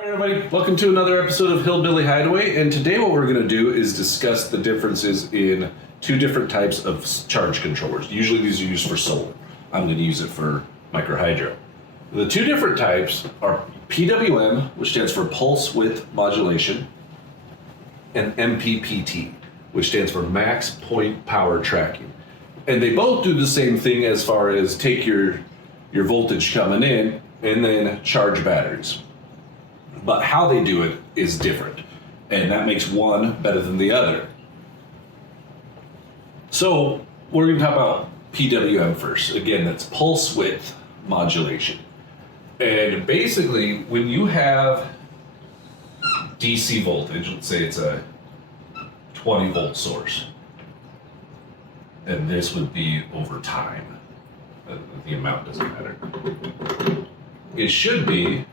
All right, everybody, welcome to another episode of Hillbilly Hideaway, and today what we're going to do is discuss the differences in two different types of charge controllers. Usually these are used for solar. I'm going to use it for microhydro. The two different types are PWM, which stands for Pulse Width Modulation, and Mppt, which stands for Max Point Power Tracking. And they both do the same thing as far as take your voltage coming in and then charge batteries. But how they do it is different, and that makes one better than the other. So we're going to talk about PWM first. Again, that's Pulse Width Modulation. And basically, when you have DC voltage, let's say it's a 20 volt source, and this would be over time. The amount doesn't matter. It should be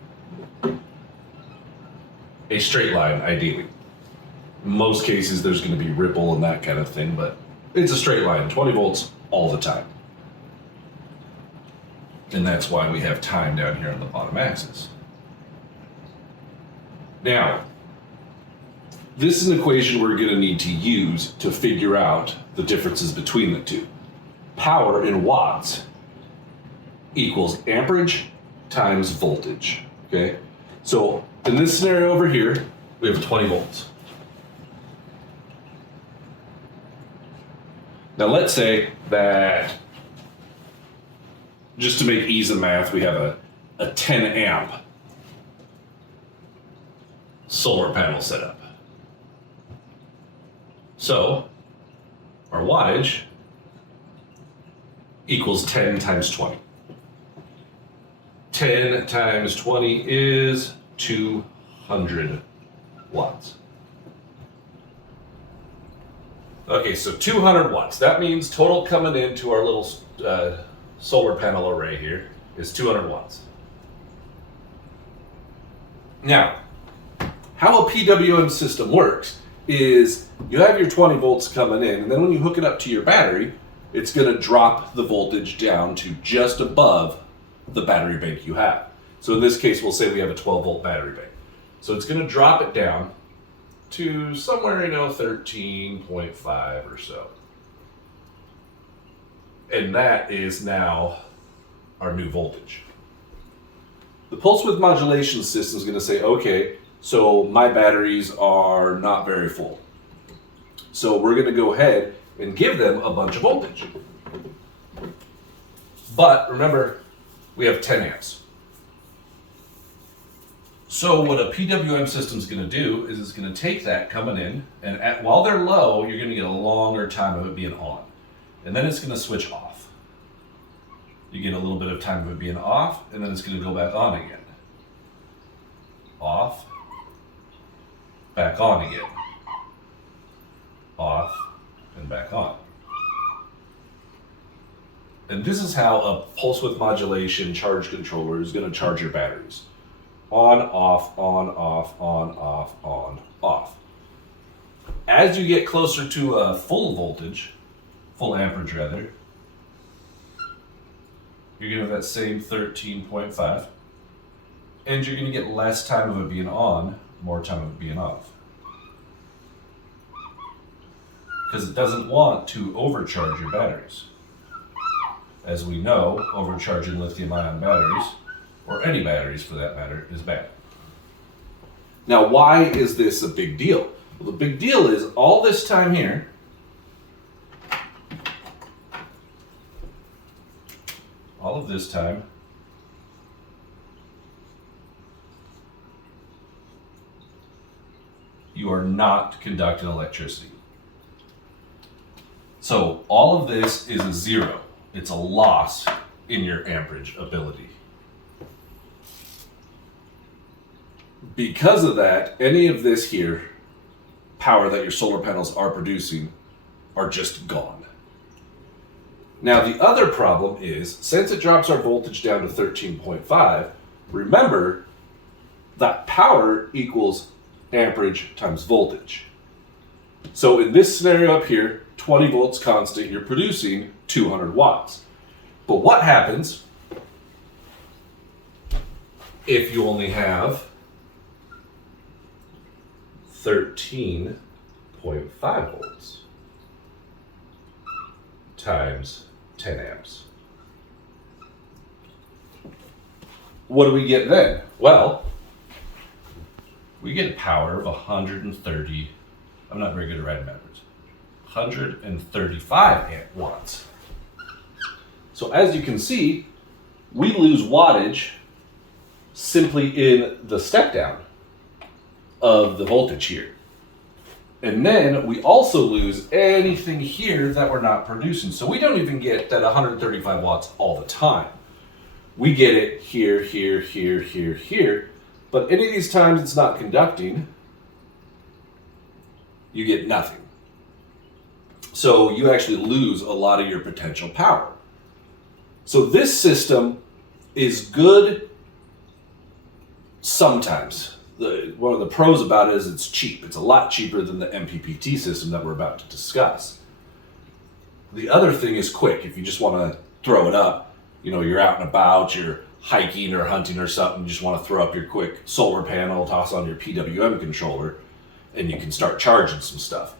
a straight line, ideally. In most cases, there's going to be ripple and that kind of thing, but it's a straight line, 20 volts all the time. And that's why we have time down here on the bottom axis. Now, this is an equation we're going to need to use to figure out the differences between the two. Power in watts equals amperage times voltage, okay? So in this scenario over here, we have 20 volts. Now let's say that, just to make ease of math, we have a 10 amp solar panel set up. So our wattage equals 10 times 20. 10 times 20 is 200 watts. Okay, so 200 watts. That means total coming into our little solar panel array here is 200 watts. Now, how a PWM system works is you have your 20 volts coming in, and then when you hook it up to your battery, it's going to drop the voltage down to just above the battery bank you have. So in this case, we'll say we have a 12 volt battery bank. So it's going to drop it down to somewhere, 13.5 or so. And that is now our new voltage. The pulse width modulation system is going to say, okay, so my batteries are not very full. So we're going to go ahead and give them a bunch of voltage. But remember, we have 10 amps. So what a PWM system is going to do is it's going to take that coming in, and while they're low, you're going to get a longer time of it being on. And then it's going to switch off. You get a little bit of time of it being off, and then it's going to go back on again. Off, back on again. Off, and back on. And this is how a pulse width modulation charge controller is going to charge your batteries. On, off, on, off, on, off, on, off. As you get closer to a full voltage, full amperage rather, you're going to have that same 13.5, and you're going to get less time of it being on, more time of it being off. Because it doesn't want to overcharge your batteries. As we know, overcharging lithium-ion batteries, or any batteries for that matter, is bad. Now, why is this a big deal? Well, the big deal is all this time here, all of this time, you are not conducting electricity. So all of this is a zero. It's a loss in your amperage ability. Because of that, any of this here, power that your solar panels are producing, are just gone. Now the other problem is, since it drops our voltage down to 13.5, remember that power equals amperage times voltage. So in this scenario up here, 20 volts constant, you're producing 200 watts. But what happens if you only have 13.5 volts times 10 amps. What do we get then? Well, we get a power of 130, I'm not very good at writing numbers, 135 watts. So as you can see, we lose wattage simply in the step down of the voltage here. And then we also lose anything here that we're not producing. So we don't even get that 135 watts all the time. We get it here, here, here, here, here. But any of these times it's not conducting, you get nothing. So you actually lose a lot of your potential power. So this system is good sometimes. One of the pros about it is it's cheap. It's a lot cheaper than the Mppt system that we're about to discuss. The other thing is quick. If you just want to throw it up, you know, you're out and about, you're hiking or hunting or something, you just want to throw up your quick solar panel, toss on your PWM controller, and you can start charging some stuff.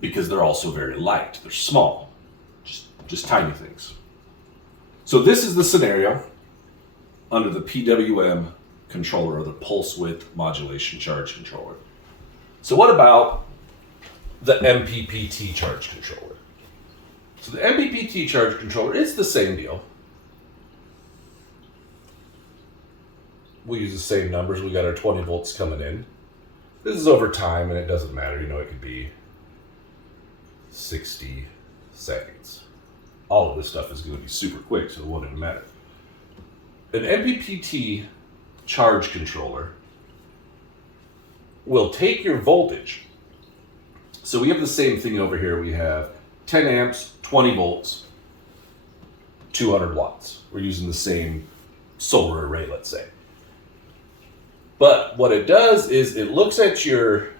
Because they're also very light. They're small. Just tiny things. So this is the scenario under the PWM controller, or the pulse width modulation charge controller. So what about the Mppt charge controller? So the Mppt charge controller is the same deal. We use the same numbers. We got our 20 volts coming in. This is over time, and it doesn't matter. You know, it could be 60 seconds. All of this stuff is going to be super quick, so it won't even matter. An Mppt charge controller will take your voltage. So we have the same thing over here. We have 10 amps, 20 volts, 200 watts. We're using the same solar array, let's say. But what it does is it looks at your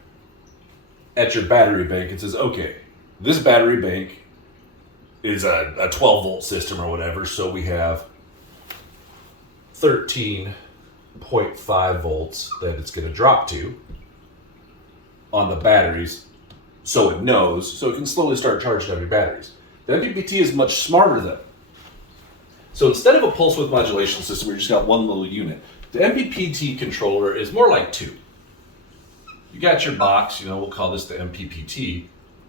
battery bank and says, okay, this battery bank is a 12 volt system or whatever, so we have 13.5 volts that it's going to drop to on the batteries, so it knows, so it can slowly start charging up your batteries. The Mppt is much smarter though. So instead of a pulse width modulation system where you just got one little unit, the Mppt controller is more like two. You got your box, you know, we'll call this the Mppt.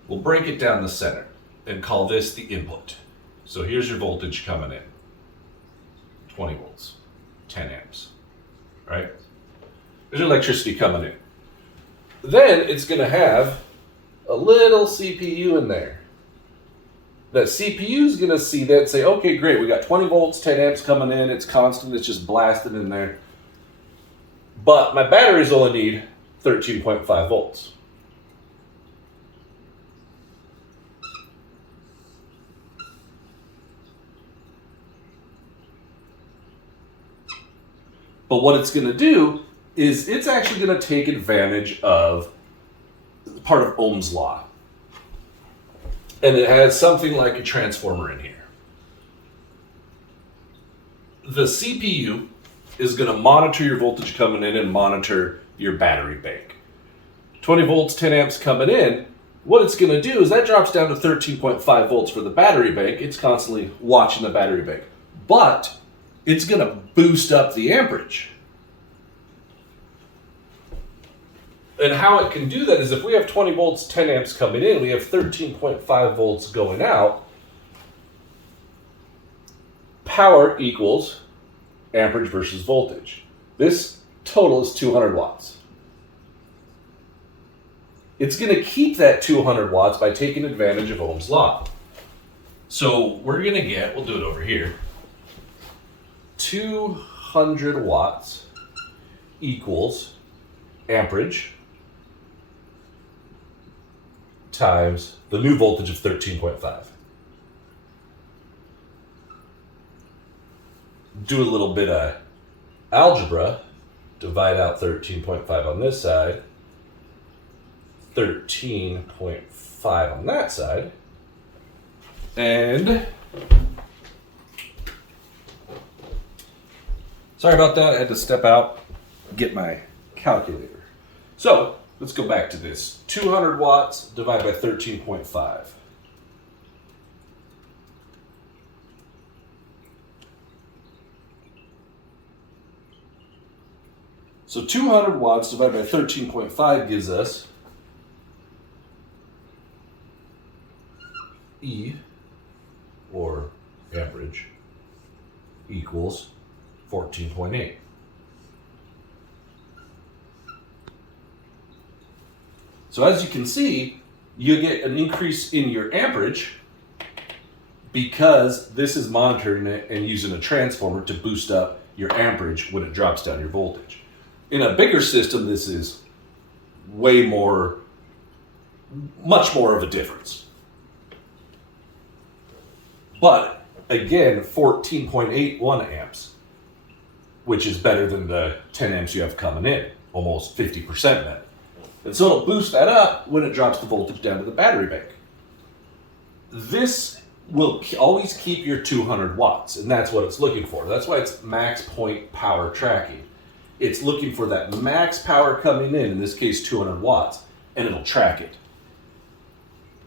We'll break it down the center and call this the input. So here's your voltage coming in. 20 volts, 10 amps, right? There's electricity coming in. Then it's gonna have a little CPU in there. That CPU is gonna see that and say, okay, great, we got 20 volts, 10 amps coming in, it's constant, it's just blasted in there. But my batteries only need 13.5 volts. But what it's going to do is it's actually going to take advantage of part of Ohm's law. And it has something like a transformer in here. The CPU is going to monitor your voltage coming in and monitor your battery bank. 20 volts, 10 amps coming in, what it's going to do is that drops down to 13.5 volts for the battery bank. It's constantly watching the battery bank. But it's going to boost up the amperage. And how it can do that is if we have 20 volts, 10 amps coming in, we have 13.5 volts going out. Power equals amperage versus voltage. This total is 200 watts. It's going to keep that 200 watts by taking advantage of Ohm's law. So we're going to get, we'll do it over here, 200 watts equals amperage times the new voltage of 13.5. Do a little bit of algebra, divide out 13.5 on this side, 13.5 on that side, and sorry about that, I had to step out, get my calculator. So let's go back to this. 200 watts divided by 13.5. So 200 watts divided by 13.5 gives us E, or amperage, equals 14.8. So as you can see, you get an increase in your amperage because this is monitoring it and using a transformer to boost up your amperage when it drops down your voltage. In a bigger system, this is much more of a difference. But again, 14.81 amps, which is better than the 10 amps you have coming in, almost 50% better. And so it'll boost that up when it drops the voltage down to the battery bank. This will always keep your 200 watts, and that's what it's looking for. That's why it's max point power tracking. It's looking for that max power coming in this case 200 watts, and it'll track it.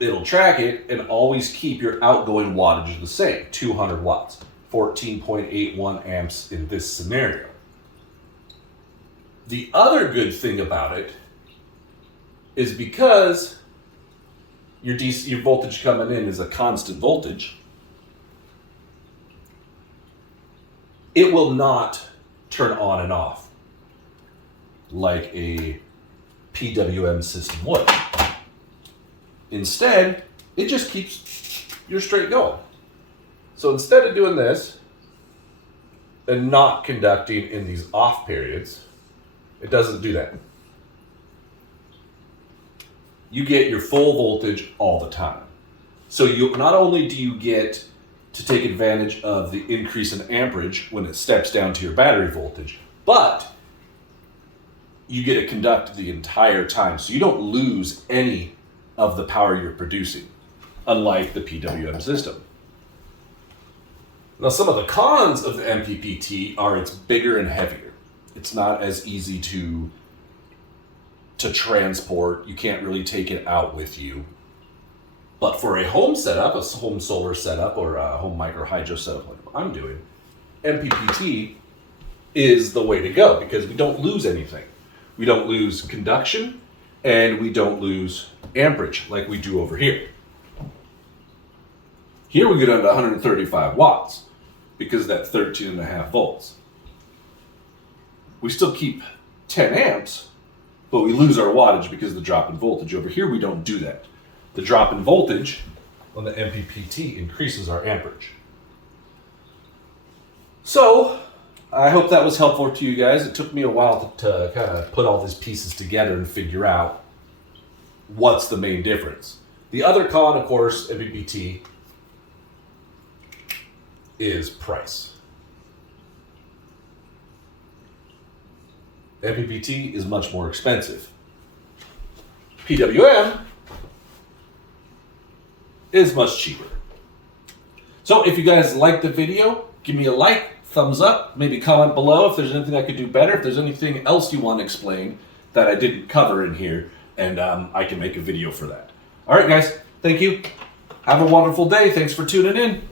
It'll track it and always keep your outgoing wattage the same, 200 watts, 14.81 amps in this scenario. The other good thing about it is because your voltage coming in is a constant voltage, it will not turn on and off like a Pwm system would. Instead, it just keeps your straight going. So instead of doing this and not conducting in these off periods, it doesn't do that. You get your full voltage all the time. So you not only do you get to take advantage of the increase in amperage when it steps down to your battery voltage, but you get to conduct the entire time. So you don't lose any of the power you're producing, unlike the Pwm system. Now, some of the cons of the Mppt are it's bigger and heavier. It's not as easy to transport. You can't really take it out with you. But for a home setup, a home solar setup, or a home micro hydro setup like I'm doing, Mppt is the way to go because we don't lose anything. We don't lose conduction and we don't lose amperage like we do over here. Here we get down to 135 watts because of that 13.5 volts. We still keep 10 amps, but we lose our wattage because of the drop in voltage. Over here, we don't do that. The drop in voltage on the Mppt increases our amperage. So, I hope that was helpful to you guys. It took me a while to kind of put all these pieces together and figure out what's the main difference. The other con, of course, Mppt is price. Mppt is much more expensive. Pwm is much cheaper. So if you guys liked the video, give me a like, thumbs up, maybe comment below if there's anything I could do better, if there's anything else you want to explain that I didn't cover in here, and I can make a video for that. All right, guys, thank you. Have a wonderful day. Thanks for tuning in.